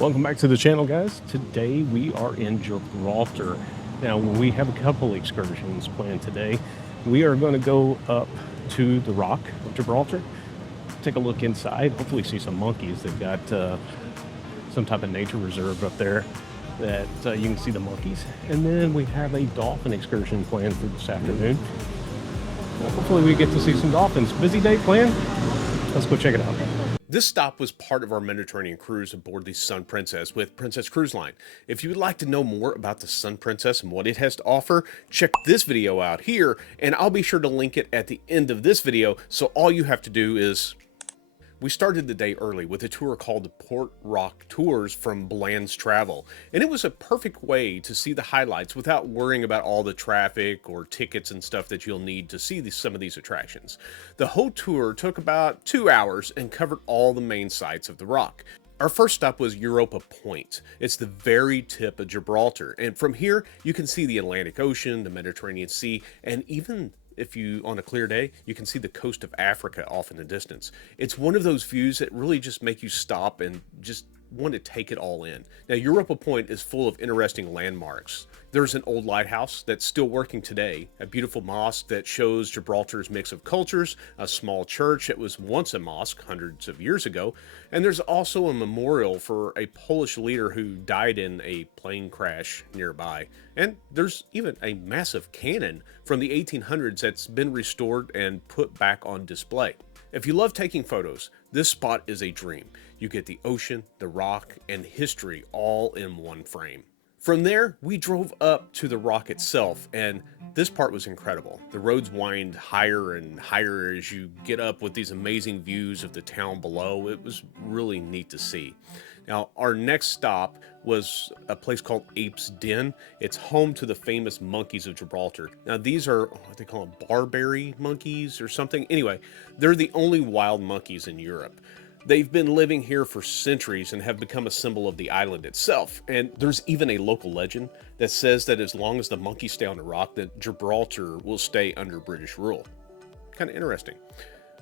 Welcome back to the channel, guys. Today we are in Gibraltar. Now, we have a couple excursions planned today. We are going to go up to the Rock of Gibraltar, take a look inside, hopefully see some monkeys. They've got some type of nature reserve up there that you can see the monkeys. And then we have a dolphin excursion planned for this afternoon. Hopefully we get to see some dolphins. Busy day planned. Let's go check it out. This stop was part of our Mediterranean cruise aboard the Sun Princess with Princess Cruise Line. If you would like to know more about the Sun Princess and what it has to offer, check this video out here, and I'll be sure to link it at the end of this video, so all you have to do is... We started the day early with a tour called the Port Rock Tours from Bland's Travel, and it was a perfect way to see the highlights without worrying about all the traffic or tickets and stuff that you'll need to see some of these attractions. The whole tour took about 2 hours and covered all the main sites of the Rock. Our first stop was Europa Point. It's the very tip of Gibraltar, and from here you can see the Atlantic Ocean, the Mediterranean Sea, and even if you, on a clear day, you can see the coast of Africa off in the distance. It's one of those views that really just make you stop and just want to take it all in. Now, Europa Point is full of interesting landmarks. There's an old lighthouse that's still working today, a beautiful mosque that shows Gibraltar's mix of cultures, a small church that was once a mosque hundreds of years ago, and there's also a memorial for a Polish leader who died in a plane crash nearby. And there's even a massive cannon from the 1800s that's been restored and put back on display. If you love taking photos, this spot is a dream. You get the ocean, the rock, and history all in one frame. From there, we drove up to the rock itself, and this part was incredible. The roads wind higher and higher as you get up with these amazing views of the town below. It was really neat to see. Now, our next stop was a place called Apes Den. It's home to the famous monkeys of Gibraltar. Now, these are, what they call them, Barbary monkeys or something. Anyway, they're the only wild monkeys in Europe. They've been living here for centuries and have become a symbol of the island itself. And there's even a local legend that says that as long as the monkeys stay on the rock, that Gibraltar will stay under British rule. Kind of interesting.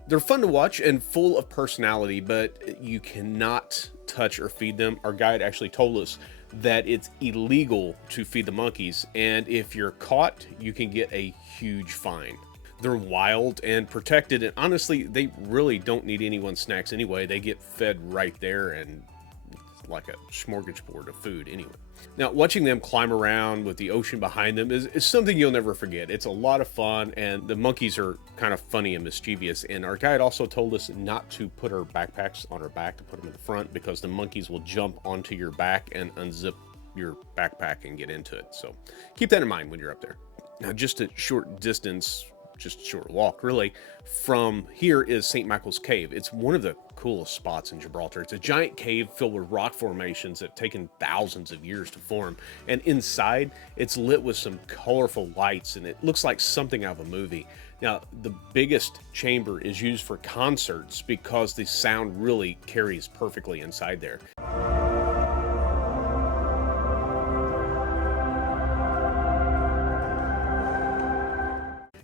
They're fun to watch and full of personality, but you cannot touch or feed them. Our guide actually told us that it's illegal to feed the monkeys, and if you're caught, you can get a huge fine. They're wild and protected, and honestly, they really don't need anyone's snacks anyway. They get fed right there, and it's like a smorgasbord of food anyway. Now, watching them climb around with the ocean behind them is something you'll never forget. It's a lot of fun, and the monkeys are kind of funny and mischievous. And our guide also told us not to put our backpacks on our back, to put them in the front, because the monkeys will jump onto your back and unzip your backpack and get into it. So keep that in mind when you're up there. Now, just a short distance, just a short walk really, from here is St. Michael's Cave. It's one of the coolest spots in Gibraltar. It's a giant cave filled with rock formations that have taken thousands of years to form, and inside it's lit with some colorful lights, and it looks like something out of a movie. Now, the biggest chamber is used for concerts because the sound really carries perfectly inside there.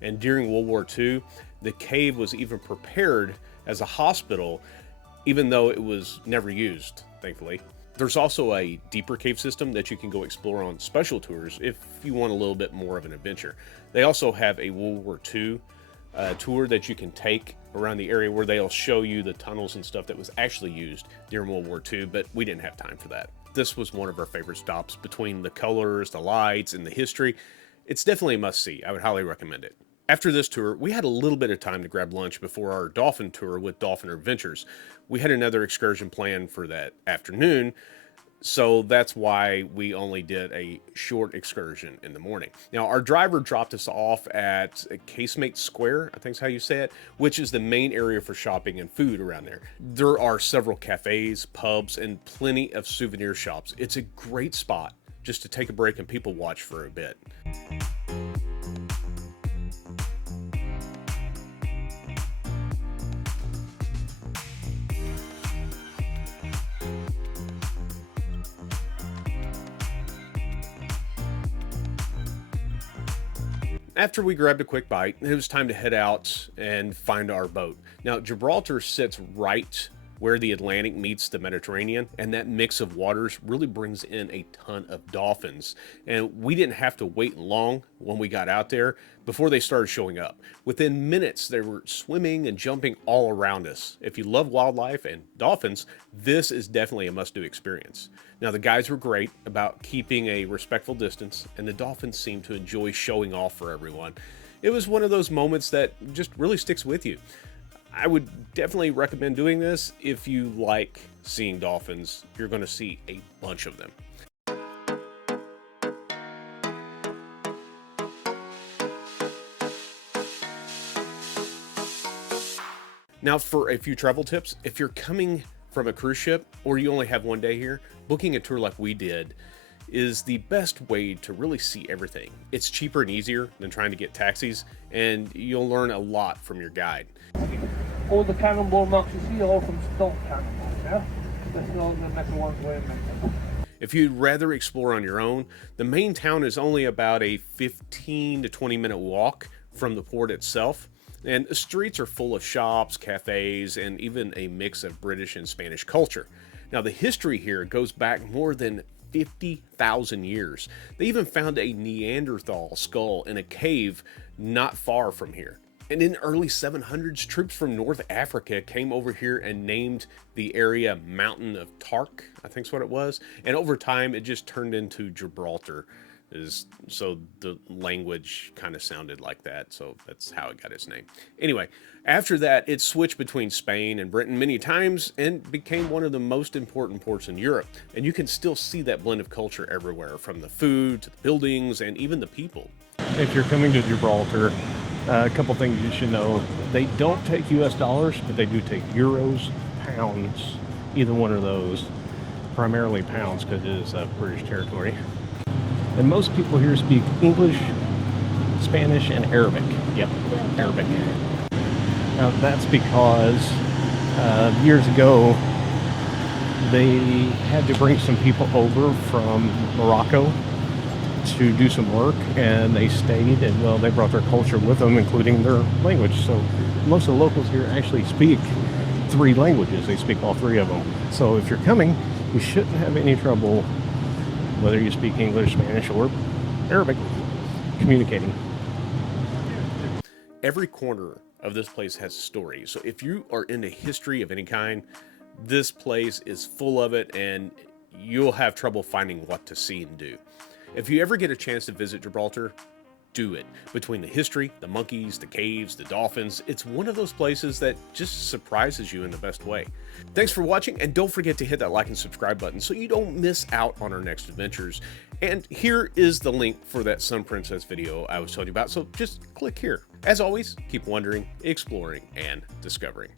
And during World War II, the cave was even prepared as a hospital, even though it was never used, thankfully. There's also a deeper cave system that you can go explore on special tours if you want a little bit more of an adventure. They also have a World War II tour that you can take around the area where they'll show you the tunnels and stuff that was actually used during World War II, but we didn't have time for that. This was one of our favorite stops. Between the colors, the lights, and the history, it's definitely a must-see. I would highly recommend it. After this tour, we had a little bit of time to grab lunch before our Dolphin tour with Dolphin Adventures. We had another excursion planned for that afternoon, so that's why we only did a short excursion in the morning. Now, our driver dropped us off at Casemate Square, I think is how you say it, which is the main area for shopping and food around there. There are several cafes, pubs, and plenty of souvenir shops. It's a great spot just to take a break and people watch for a bit. After we grabbed a quick bite, it was time to head out and find our boat. Now, Gibraltar sits right where the Atlantic meets the Mediterranean, and that mix of waters really brings in a ton of dolphins. And we didn't have to wait long when we got out there before they started showing up. Within minutes, they were swimming and jumping all around us. If you love wildlife and dolphins, this is definitely a must-do experience. Now, the guides were great about keeping a respectful distance, and the dolphins seemed to enjoy showing off for everyone. It was one of those moments that just really sticks with you. I would definitely recommend doing this if you like seeing dolphins. You're going to see a bunch of them. Now, for a few travel tips, if you're coming from a cruise ship or you only have one day here, booking a tour like we did is the best way to really see everything. It's cheaper and easier than trying to get taxis, and you'll learn a lot from your guide. All the cannonball marks you see are all from stock cannonballs, yeah? That's not the metal ones we're making. If you'd rather explore on your own, the main town is only about a 15 to 20 minute walk from the port itself, and the streets are full of shops, cafes, and even a mix of British and Spanish culture. Now, the history here goes back more than 50,000 years. They even found a Neanderthal skull in a cave not far from here. And in the early 700s, troops from North Africa came over here and named the area Mountain of Tark, I think's what it was. And over time, it just turned into Gibraltar. So the language kind of sounded like that, so that's how it got its name. Anyway, after that, it switched between Spain and Britain many times and became one of the most important ports in Europe. And you can still see that blend of culture everywhere, from the food to the buildings and even the people. If you're coming to Gibraltar, a couple things you should know. They don't take US dollars, but they do take euros, pounds, either one of those. Primarily pounds because it is a British territory. And most people here speak English, Spanish, and Arabic. Yep, Arabic. Now that's because years ago they had to bring some people over from Morocco to do some work, and they stayed, and well, they brought their culture with them, including their language. So most of the locals here actually speak 3 languages. They speak all 3 of them. So if you're coming, you shouldn't have any trouble, whether you speak English, Spanish, or Arabic, communicating. Every corner of this place has a story. So if you are into history of any kind, this place is full of it, and you'll have trouble finding what to see and do. If you ever get a chance to visit Gibraltar, do it. Between the history, the monkeys, the caves, the dolphins, it's one of those places that just surprises you in the best way. Thanks for watching, and don't forget to hit that like and subscribe button so you don't miss out on our next adventures. And here is the link for that Sun Princess video I was telling you about, so just click here. As always, keep wondering, exploring, and discovering.